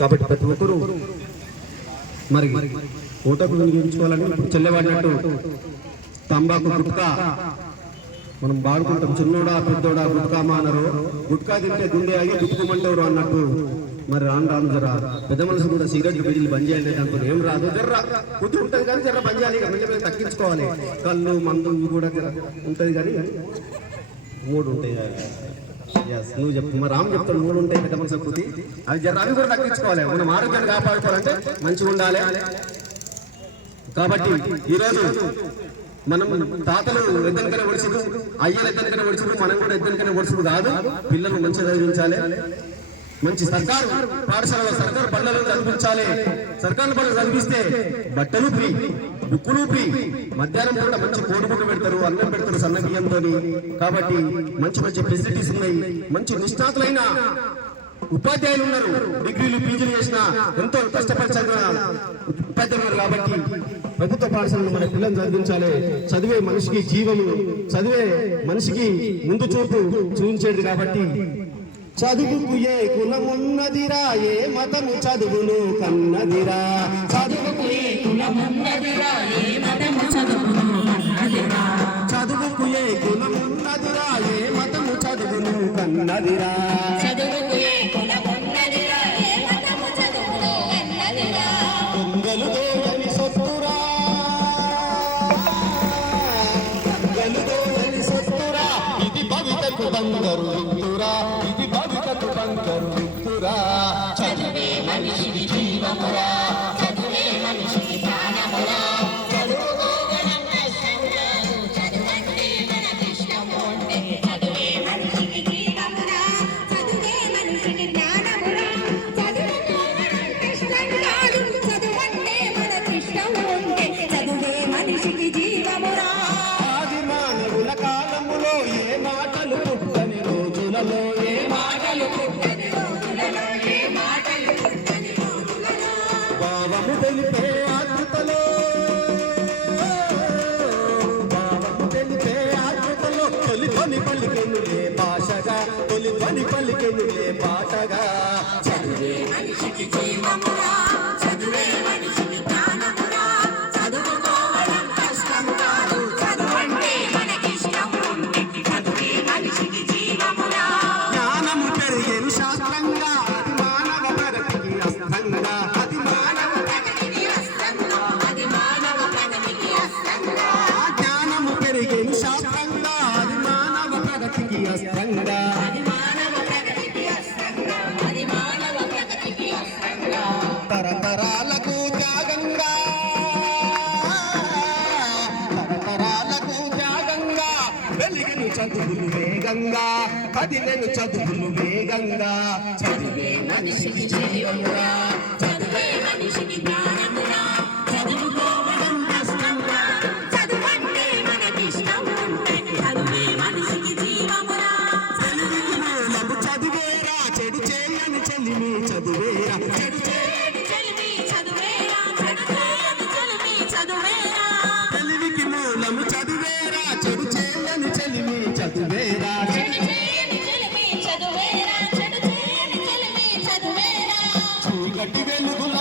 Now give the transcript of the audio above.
కాబట్టి ప్రతి ఒక్కరూ మరి ఓటకు వినియోగించుకోవాలని చెల్లెవాడినట్టు తంబాకు గుట్కా మనం బాడుకుంటాం. చిన్నోడా పెద్దోడా గుట్కా మానరు, గుట్కా తింటే గుండె ఆగి గుట్టుకోమంటారు అన్నట్టు మరి రాను రాను జర పెద్ద మనసు కూడా సిగరెట్లు బిడ్డలు బంద్ చేయాలి. దాంతో ఏం రాదు, జర్ర కొద్ది ఉంటుంది కానీ జర్ర బంద్ చేయాలి. మెల్లమెల్ల తగ్గించుకోవాలి. కళ్ళు మందు కూడా ఉంటుంది కానీ 3 ఉంటాయి. నువ్వు చెప్తావు మరి రామ్ చెప్తాడు 3 ఉంటాయి పెద్ద మనసు కొద్ది, అవి జర అవి కూడా తగ్గించుకోవాలి. మనం ఆరోగ్యాన్ని కాపాడుకోవాలంటే మంచిగా ఉండాలి. కాబట్టి ఈరోజు మనం తాతలు ఎద్దరికైనా ఒడిచుడు, అయ్యలు ఎద్దరికైనా ఒడిచుడు, మనం కూడా ఎద్దరికైనా ఒడిచుడు కాదు. పిల్లలు మంచిగా చదివించాలి. మంచి సర్కారు పాఠశాలలో సర్కారు బళ్ళలను చదివించాలి. సర్కారు బళ్ళు చదివిస్తే బట్టలు ఫ్రీ, బుక్కులు ఫ్రీ, మధ్యాహ్నం పూట మంచి కోడిగుడ్డు పెడతారు, అన్నం పెడతారు సన్న బియ్యంతో. కాబట్టి మంచి మంచి ఫెసిలిటీస్ ఉన్నాయి. మంచి నిష్ణాతులైన ఉపాధ్యాయులు ఉన్నారు. డిగ్రీలు పీజీలు చేసిన ఎంతో కష్టపడి ఉపాధ్యాయులు. కాబట్టి ప్రభుత్వ పాఠశాలను మన పిల్లలు చదివించాలి. చదివే మనిషికి జీవము, చదివే మనిషికి ముందు చూపు చూపించేది. కాబట్టి చదువుకు ఏ కులమున్నదిరా, ఏ మతము చదువును కన్నదిరా. చదువుకు ఏ కులమున్నదిరా, ఏ మతము చదువును కన్నదిరా. చదువుకు ఏ కులమున్నదిరా, ఏ మతము చదువును కన్నదిరా. చదువుకు ఏ కులమున్నదిరా, ఏ మతము చదువును కన్నదిరా. దొంగలు దోగని సొత్తురా, దొంగలు దోగని సొత్తురా, ఇది భవితకు బంగారు విత్తురా, ఇది భవితకు బంగారు విత్తురా. చదువే మనిషికి జీవమురా, చదువే మనిషికి ప్రాణమురా. చదువుకోవడం కష్టం కాదు, చదువంటే మనకి ఇష్టం ఉంటే. చదువే మనిషికి జీవమురా, చదువే మనిషికి జ్ఞానమురా. చదువుకోవడం కష్టం కాదు, చదువంటే మనకి ఇష్టం ఉంటే. చదువే మనిషికి జీవమురా. ఆది మానవుల కాలములో ఏ మాటలు పుట్టని రోజులలో, ఏ మాటలు పుట్టని రోజులలో, ఏ మాటలు పుట్టని రోజులలో. భావము తెలిపే ఆకృతలో, భావము తెలిపే ఆకృతలో తొలి పని పలికెనులే భాషగా, తొలి పని పలికెనులే పాటగా. చదువే మనిషికి జీవమురా, చదువే మనిషికి జ్ఞానమురా. చదువుకోవడం కష్టం కాదు, చదువంటే మనకి ఇష్టం ఉంటే. చదువే మనిషికి జీవమురా. జ్ఞానము పెరిగేను శాస్త్రంగా, అది మానవ ప్రగతికి అస్త్రంగా, అది మానవ ప్రగతికి అస్త్రంగా, అది మానవ ప్రగతికి అస్త్రంగా. జ్ఞానము పెరిగేను శాస్త్రంగా, అది మానవ ప్రగతికి అస్త్రంగా, అది మానవ ప్రగతికి అస్త్రంగా, అది మానవ ప్రగతికి అస్త్రంగా. తరతరాలకు త్యాగంగా, తరతరాలకు త్యాగంగా వెలిగిన చదువులు వేగంగా, కదిలెను చదువులు వేగంగా. చదివే మనిషికి జీవమురా, చదివే మనిషికి జ్ఞానమురా. చదువుకోవడం కష్టం కాదు, చదువంటే మనకి ఇష్టం ఉంటే. చదువే మనిషికి జీవమురా. చదివికి మూలము చదివేరా, చెడు చేయని చెలిమి చదివేరా, చెడు చేయని చెలిమి చదివేరా, చెడు చేయని చెలిమి చదివేరా. తెలివికి మూలము చదివేరా, చెడు చేయని చెలిమి చదివేరా, చెడు చేయని చెలిమి చదివేరా, చెడు చేయని చెలిమి చదివేరా. చీకటి వెలుగుల